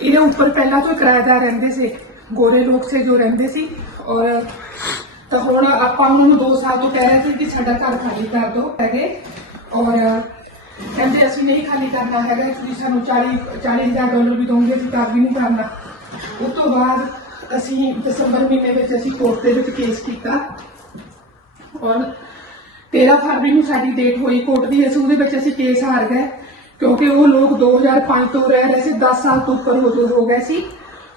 ਇਹਦੇ ਉੱਪਰ ਪਹਿਲਾਂ ਤੋਂ ਕਿਰਾਏਦਾਰ ਰਹਿੰਦੇ ਸੀ, ਗੋਰੇ ਲੋਕ ਸੇ ਜੋ ਰਹਿੰਦੇ ਸੀ। ਔਰ ਤਾਂ ਹੁਣ ਆਪਾਂ ਉਹਨਾਂ ਨੂੰ 2 ਸਾਲ ਤੋਂ ਕਹਿ ਰਹੇ ਸੀ ਕਿ ਸਾਡਾ ਘਰ ਖਾਲੀ ਕਰ ਦਿਓ ਹੈਗੇ। ਔਰ ਕਹਿੰਦੇ ਅਸੀਂ ਨਹੀਂ ਖਾਲੀ ਕਰਨਾ ਹੈਗਾ, ਤੁਸੀਂ ਸਾਨੂੰ 40 40000 ਡਾਲਰ ਵੀ ਦੋਗੇ, ਅਸੀਂ ਕਰ ਵੀ ਨਹੀਂ ਕਰਨਾ। ਉਸ ਤੋਂ ਬਾਅਦ ਅਸੀਂ ਦਸੰਬਰ ਮਹੀਨੇ ਵਿੱਚ ਅਸੀਂ ਕੋਰਟ ਦੇ ਵਿੱਚ ਕੇਸ ਕੀਤਾ। ਔਰ 13 ਫਰਵਰੀ ਨੂੰ ਸਾਡੀ ਡੇਟ ਹੋਈ ਕੋਰਟ ਦੀ, ਅਸੀਂ ਉਹਦੇ ਵਿੱਚ ਅਸੀਂ ਕੇਸ ਹਾਰ ਗਏ। ਕਿਉਂਕਿ ਉਹ ਲੋਕ 2005 ਤੋਂ ਰਹਿ ਰਹੇ ਸੀ 10 ਸਾਲ ਤੋਂ ਉੱਪਰ ਹੋ ਹੋ ਗਏ ਸੀ।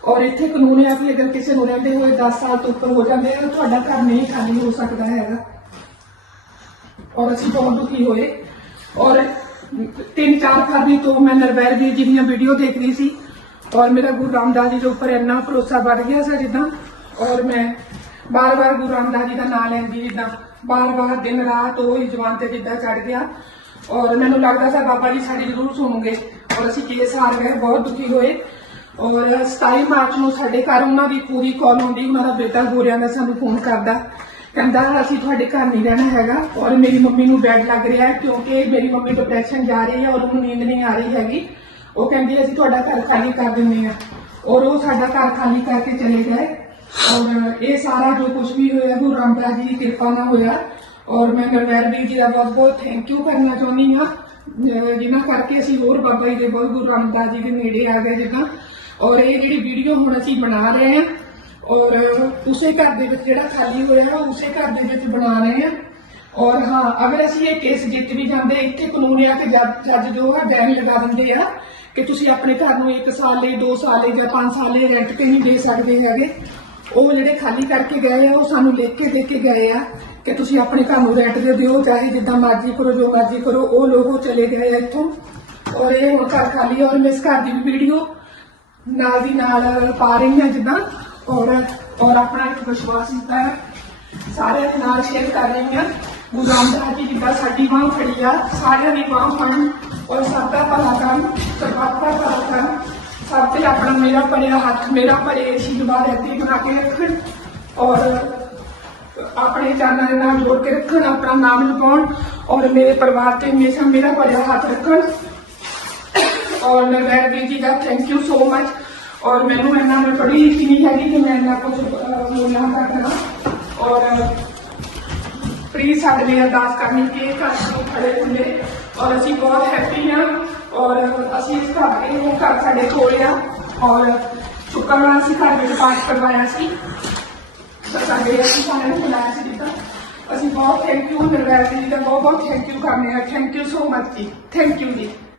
ਔਰ ਇੱਥੇ ਕਾਨੂੰਨ ਹੈ ਕਿ ਅਗਰ ਕਿਸੇ ਨੂੰ ਰਹਿੰਦੇ ਹੋਏ 10 ਸਾਲ ਤੋਂ ਉੱਪਰ ਹੋ ਜਾਂਦੇ ਆ, ਤੁਹਾਡਾ ਘਰ ਨਹੀਂ ਖਾਲੀ ਹੋ ਸਕਦਾ ਹੈਗਾ। ਔਰ ਅਸੀਂ ਬਹੁਤ ਦੁਖੀ ਹੋਏ। ਔਰ ਤਿੰਨ ਚਾਰ ਫਰਵਰੀ ਤੋਂ ਮੈਂ ਨਰਵੈਰ ਵੀਰ ਜੀ ਦੀਆਂ ਵੀਡੀਓ ਦੇਖ ਰਹੀ ਸੀ। ਔਰ ਮੇਰਾ ਗੁਰੂ ਰਾਮਦਾਸ ਜੀ ਦੇ ਉੱਪਰ ਇੰਨਾ ਭਰੋਸਾ ਵੱਧ ਗਿਆ ਸੀ ਜਿੱਦਾਂ। ਔਰ ਮੈਂ ਬਾਰ-ਬਾਰ ਗੁਰੂ ਰਾਮਦਾਸ ਜੀ ਦਾ ਨਾਮ ਲੈਂਦੀ ਜਿੱਦਾਂ, ਬਾਰ-ਬਾਰ ਦਿਨ ਰਾਤ ਉਹ ਹੀ ਜਵਾਨ ਤੇ ਜਿੱਦਾਂ ਚੜ ਗਿਆ। ਔਰ ਮੈਨੂੰ ਲੱਗਦਾ ਸੀ ਬਾਬਾ ਜੀ ਸਾਡੀ ਜ਼ਰੂਰ ਸੁਣੋਗੇ ਔਰ ਅਸੀਂ ਕੇਸ ਹਾਰ ਗਏ, ਬਹੁਤ ਦੁਖੀ ਹੋਏ। ਔਰ 27 ਮਾਰਚ ਨੂੰ ਸਾਡੇ ਘਰ ਉਹਨਾਂ ਦੀ ਪੂਰੀ ਕਾਲ ਆਉਂਦੀ, ਉਹਨਾਂ ਦਾ ਬੇਟਾ ਗੋਰਿਆਂ ਦਾ ਸਾਨੂੰ ਫੋਨ ਕਰਦਾ। ਕਹਿੰਦਾ, ਅਸੀਂ ਤੁਹਾਡੇ ਘਰ ਨਹੀਂ ਰਹਿਣਾ ਹੈਗਾ। ਔਰ ਮੇਰੀ ਮੰਮੀ ਨੂੰ ਬੈਡ ਲੱਗ ਰਿਹਾ ਹੈ ਕਿਉਂਕਿ ਮੇਰੀ ਮੰਮੀ ਡਿਪਰੈਸ਼ਨ ਜਾ ਰਹੀ ਹੈ ਔਰ ਉਹਨੂੰ ਨੀਂਦ ਨਹੀਂ ਆ ਰਹੀ ਹੈਗੀ। ਉਹ ਕਹਿੰਦੀ, ਅਸੀਂ ਤੁਹਾਡਾ ਘਰ ਖਾਲੀ ਕਰ ਦਿੰਦੇ ਆ ਔਰ ਉਹ ਸਾਡਾ ਘਰ ਖਾਲੀ ਕਰਕੇ ਚਲੇ ਗਏ। ਔਰ ਇਹ ਸਾਰਾ ਜੋ ਕੁਝ ਵੀ ਹੋਇਆ, ਗੁਰੂ ਰਾਮਦਾਸ ਜੀ ਦੀ ਕਿਰਪਾ ਨਾਲ ਹੋਇਆ। ਔਰ ਮੈਂ ਨਰਵੈਰ ਵੀਰ ਜੀ ਦਾ ਬਹੁਤ ਬਹੁਤ ਥੈਂਕ ਯੂ ਕਰਨਾ ਚਾਹੁੰਦੀ ਹਾਂ। ਅਹ ਜਿਨ੍ਹਾਂ ਕਰਕੇ ਅਸੀਂ ਹੋਰ ਬਾਬਾ ਜੀ ਦੇ ਬਹੁਤ ਗੁਰੂ ਰਾਮਦਾਸ ਜੀ ਦੇ ਨੇੜੇ ਆ ਗਏ ਜਿੱਦਾਂ। ਔਰ ਇਹ ਜਿਹੜੀ ਵੀਡੀਓ ਹੁਣ ਅਸੀਂ ਬਣਾ ਰਹੇ ਹਾਂ, ਔਰ ਉਸੇ ਘਰ ਦੇ ਵਿੱਚ ਜਿਹੜਾ ਖਾਲੀ ਹੋਇਆ ਉਹ ਉਸੇ ਘਰ ਦੇ ਵਿੱਚ ਬਣਾ ਰਹੇ ਹਾਂ। ਔਰ ਹਾਂ, ਅਗਰ ਅਸੀਂ ਇਹ ਕੇਸ ਜਿੱਤ ਵੀ ਜਾਂਦੇ, ਇੱਥੇ ਕਾਨੂੰਨ ਆ ਕਿ ਜੱਜ ਜੱਜ ਜੋ ਆ, ਬੈਨ ਲਗਾ ਦਿੰਦੇ ਆ ਕਿ ਤੁਸੀਂ ਆਪਣੇ ਘਰ ਨੂੰ 1 ਸਾਲ ਲਈ 2 ਸਾਲ ਲਈ ਜਾਂ 5 ਸਾਲ ਲਈ ਰੈਂਟ ਤੇ ਨਹੀਂ ਦੇ ਸਕਦੇ ਹੈਗੇ। ਉਹ ਜਿਹੜੇ ਖਾਲੀ ਕਰਕੇ ਗਏ ਆ, ਉਹ ਸਾਨੂੰ ਲਿਖ ਕੇ ਦੇ ਕੇ ਗਏ ਆ। ਕਿ ਤੁਸੀਂ ਆਪਣੇ ਘਰ ਨੂੰ ਰੈਂਟ ਤੇ ਦਿਓ, ਚਾਹੇ ਜਿੱਦਾਂ ਮਰਜ਼ੀ ਕਰੋ, ਜੋ ਮਰਜ਼ੀ ਕਰੋ, ਉਹ ਲੋਕ ਉਹ ਚਲੇ ਗਏ ਆ ਇੱਥੋਂ। ਔਰ ਇਹ ਹੁਣ ਘਰ ਖਾਲੀ ਆ ਔਰ ਮੈਂ ਇਸ ਘਰ ਦੀ ਵੀ ਵੀਡੀਓ ਨਾਲ ਦੀ ਨਾਲ ਪਾ ਰਹੀ ਹਾਂ ਜਿੱਦਾਂ। ਔਰ ਔਰ ਆਪਣਾ ਇੱਕ ਵਿਸ਼ਵਾਸ ਦਿੱਤਾ ਹੈ। ਸਾਰਿਆਂ ਦੇ ਨਾਲ ਸ਼ੇਅਰ ਕਰ ਰਹੀ ਹਾਂ ਗੁਰੂ ਰਾਮਦਾਸ ਜੀ ਜਿੱਦਾਂ ਸਾਡੀ ਬਾਂਹ ਫੜੀ ਆ, ਸਾਰਿਆਂ ਦੀ ਬਾਂਹ ਫੜਨ ਔਰ ਸਭ ਦਾ ਭਲਾ ਕਰਨ ਸਰਬੱਤ ਦਾ ਭਲਾ ਕਰਨ। ਸਭ ਤੇ ਆਪਣਾ ਮੇਰਾ ਭਰਿਆ ਹੱਥ, ਮੇਰਾ ਭਰੇ ਆਸ਼ੀਰਵਾਦ ਇੱਥੇ ਬਣਾ ਕੇ ਰੱਖਣ। ਔਰ ਆਪਣੇ ਚਰਨਾਂ ਦੇ ਨਾਲ ਜੋੜ ਕੇ ਰੱਖਣ, ਆਪਣਾ ਨਾਮ ਲਗਾਉਣ ਔਰ ਮੇਰੇ ਪਰਿਵਾਰ ਤੇ ਹਮੇਸ਼ਾ ਮੇਰਾ ਭਰਿਆ ਹੱਥ ਰੱਖਣ। ਔਰ ਨਰਵੈਰ ਵੀਰ ਜੀ ਦਾ ਥੈਂਕ ਯੂ ਸੋ ਮਚ ਔਰ ਮੈਨੂੰ ਇਹਨਾਂ ਨੇ ਬੜੀ ਲਿਖੀ ਹੈਗੀ ਕਿ ਮੈਂ ਇਹਨਾਂ ਕੁਝ ਬੋਲਾਂ ਦਾ ਕਰਾਂ ਔਰ ਪਲੀਜ਼ ਸਾਡੇ ਲਈ ਅਰਦਾਸ ਕਰਨੀ ਕਿ ਇਹ ਘਰ ਤੋਂ ਖੜੇ ਹੁੰਦੇ। ਔਰ ਅਸੀਂ ਬਹੁਤ ਹੈਪੀ ਹਾਂ। ਔਰ ਅਸੀਂ ਇਸ ਘਰ ਇਹ ਘਰ ਸਾਡੇ ਕੋਲ ਆ। ਔਰ ਸ਼ੁਕਰਵਾਰ ਅਸੀਂ ਘਰ ਵਿੱਚ ਪਾਠ ਕਰਵਾਇਆ ਸੀ। ਸਾਡੇ ਅਸੀਂ ਸਾਰਿਆਂ ਨੂੰ ਬੁਲਾਇਆ ਸੀ ਜਿੱਦਾਂ। ਅਸੀਂ ਬਹੁਤ ਥੈਂਕ ਯੂ ਨਰਵੈਰ ਜੀ ਦਾ ਬਹੁਤ ਬਹੁਤ ਥੈਂਕ ਯੂ ਕਰਨੇ ਆ। ਥੈਂਕ ਯੂ ਸੋ ਮਚ ਜੀ। ਥੈਂਕ ਯੂ ਜੀ।